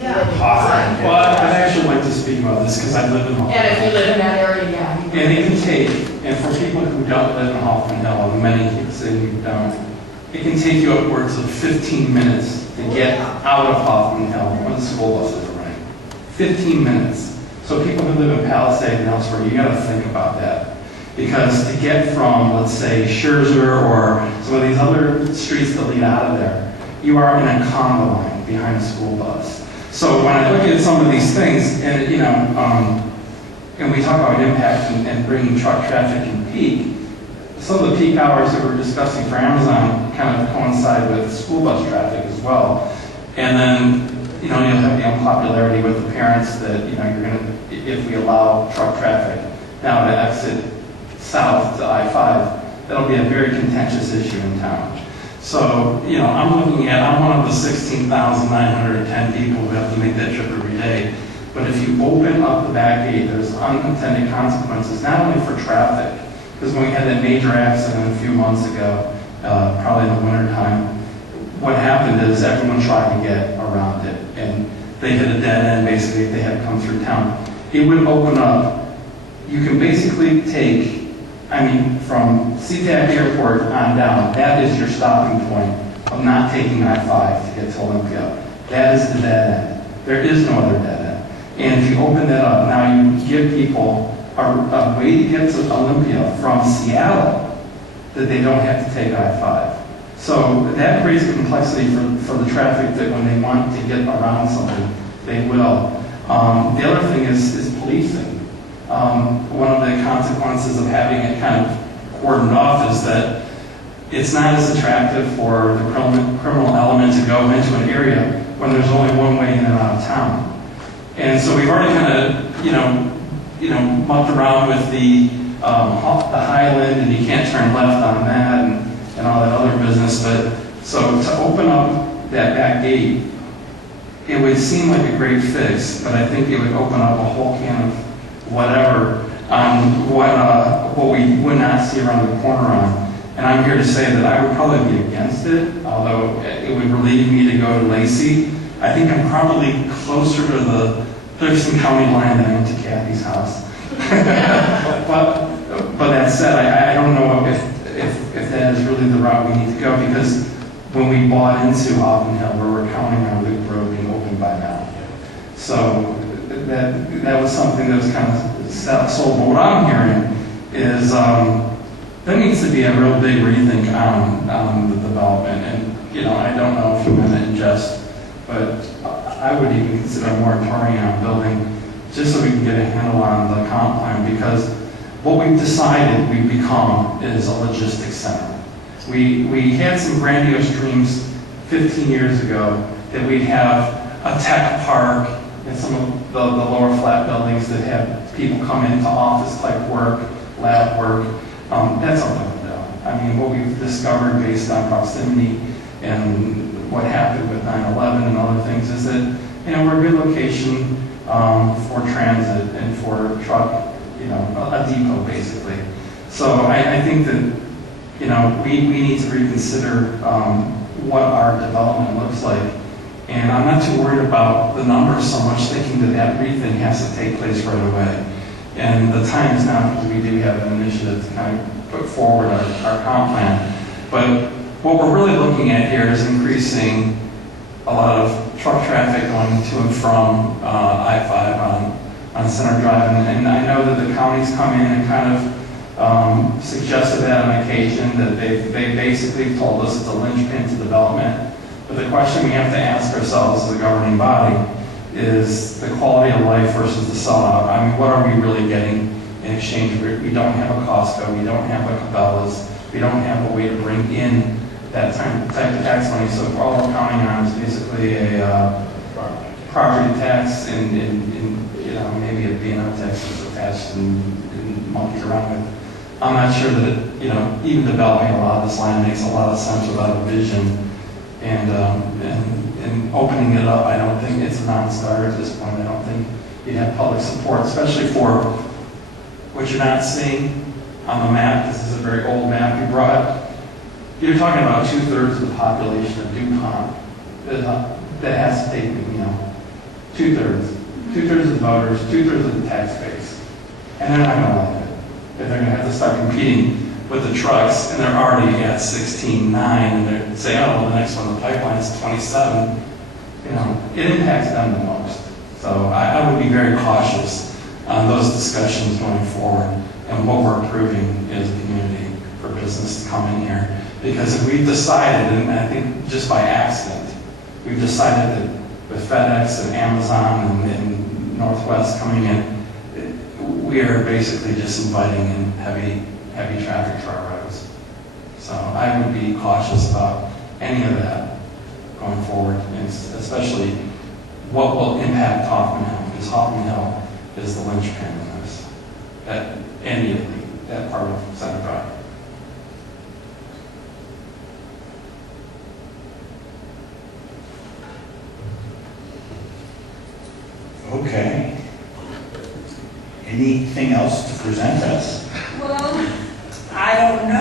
Yeah. Well, I'd actually like to speak about this because I live in Hoffman. And if you live in that area, yeah. And it can take, and for people who don't live in Hoffman Hill, and many people say you don't, it can take you upwards of 15 minutes to get out of Hoffman Hill when the school buses are running. 15 minutes. So people who live in Palisade and elsewhere, you got to think about that. Because to get from, let's say, Scherzer or some of these other streets that lead out of there, you are in a conga line behind a school bus. So when I look at some of these things, and and we talk about impact and bringing truck traffic in peak, some of the peak hours that we're discussing for Amazon kind of coincide with school bus traffic as well. And then, you'll have the unpopularity with the parents that, you're going to, if we allow truck traffic now to exit south to I-5, that'll be a very contentious issue in town. So, I'm one of the 16,910 people who have to make that trip every day. But if you open up the back gate, there's unintended consequences, not only for traffic, because when we had that major accident a few months ago, probably in the wintertime, what happened is everyone tried to get around it, and they hit a dead end, basically, if they had to come through town. It would open up, you can basically take, from SeaTac Airport on down, that is your stopping point of not taking I-5 to get to Olympia. That is the dead end. There is no other dead end. And if you open that up, now you give people a way to get to Olympia from Seattle that they don't have to take I-5. So that creates complexity for the traffic that when they want to get around something, they will. The other thing is policing. One of the consequences of having it kind of cordoned off is that it's not as attractive for the criminal element to go into an area when there's only one way in and out of town. And so we've already kind of, mucked around with the Highland, and you can't turn left on that, and all that other business. But so to open up that back gate, it would seem like a great fix, but I think it would open up a whole can of whatever on what we would not see around the corner on. And I'm here to say that I would probably be against it, although it would relieve me to go to Lacey. I think I'm probably closer to the Thurston County line than I am to Kathy's house. but that said, I don't know if that is really the route we need to go, because when we bought into Hoffman Hill, we were counting on Loop Road being open by now. So that was something that was kind of sold. But what I'm hearing is there needs to be a real big rethink on the development. And, I don't know if you meant it in jest, but I would even consider a moratorium on building just so we can get a handle on the comp plan, because what we've decided we've become is a logistics center. We had some grandiose dreams 15 years ago that we'd have a tech park and some of the lower flat buildings that have people come into office type work, lab work. That's all done. What we've discovered based on proximity and what happened with 9/11 and other things is that we're a good location for transit and for truck, a depot basically. So I think that we need to reconsider what our development looks like. And I'm not too worried about the numbers so much, thinking that rethink has to take place right away. And the time is now, because we do have an initiative to kind of put forward our comp plan. But what we're really looking at here is increasing a lot of truck traffic going to and from I-5 on Center Drive. And I know that the county's come in and kind of suggested that on occasion, that they basically told us it's a linchpin to development. But the question we have to ask ourselves as a governing body is the quality of life versus the sellout. What are we really getting in exchange for it? We don't have a Costco, we don't have a Cabela's, we don't have a way to bring in that type of tax money. So all we're counting on is basically a property tax and maybe a B&O tax that's attached and monkeyed around with. I'm not sure that even developing a lot of this land makes a lot of sense without a vision. And opening it up, I don't think it's a non-starter at this point. I don't think you'd have public support, especially for what you're not seeing on the map. This is a very old map you brought. You're talking about 2/3 of the population of DuPont that has to take Two-thirds. Two-thirds of the voters, two-thirds of the tax base. And they're not going to like it. If they're going to have to start competing with the trucks, and they're already at 16.9, and they're saying, oh, well, the next one, the pipeline's 27, you know, it impacts them the most. So I would be very cautious on those discussions going forward and what we're approving as a community for business to come in here. Because if we've decided, and I think just by accident, we've decided that with FedEx and Amazon and Northwest coming in, we are basically just inviting in heavy traffic to our roads. So I would be cautious about any of that going forward, and especially what will impact Hoffman Hill, because Hoffman Hill is the linchpin in this, that part of Center Drive. Okay. Anything else to present us? Well, I don't know.